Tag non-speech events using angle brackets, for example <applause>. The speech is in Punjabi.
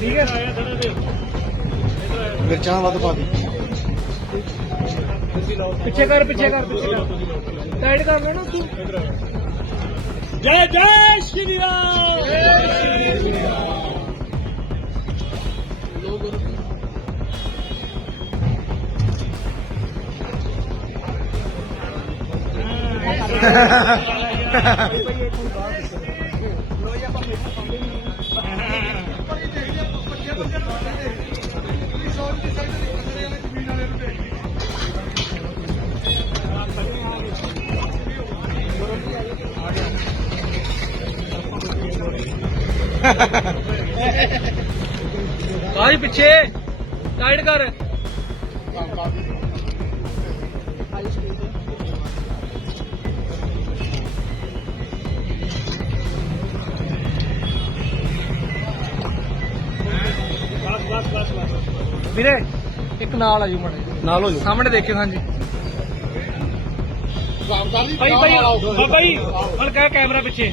ਠੀਕ ਹੈ। ਮਿਰਚਾਂ ਵੱਧ ਪਾ ਦੀ। ਪਿੱਛੇ ਕਰ ਪਿੱਛੇ ਕਰ ਪਿੱਛੇ ਕਰ। ਸਾਈਡ ਕਰ ਲੈਣਾ ਤੂੰ। ਜੈ ਜੈ ਸ਼੍ਰੀ ਰਾਮ। <laughs> ਬਾਹਰ ਪਿੱਛੇ? ਸਾਈਡ ਕਰ। ਵੀਰੇ ਇੱਕ ਨਾਲ ਆ ਜੂ ਮੜੇ ਨਾਲ ਹੋ ਸਾਹਮਣੇ ਦੇਖਿਓ ਹਾਂਜੀ। ਭਾਈ ਭਾਈ ਬਾਬਾ ਜੀ ਹਲ ਕਹਿ ਕੈਮਰਾ ਪਿੱਛੇ।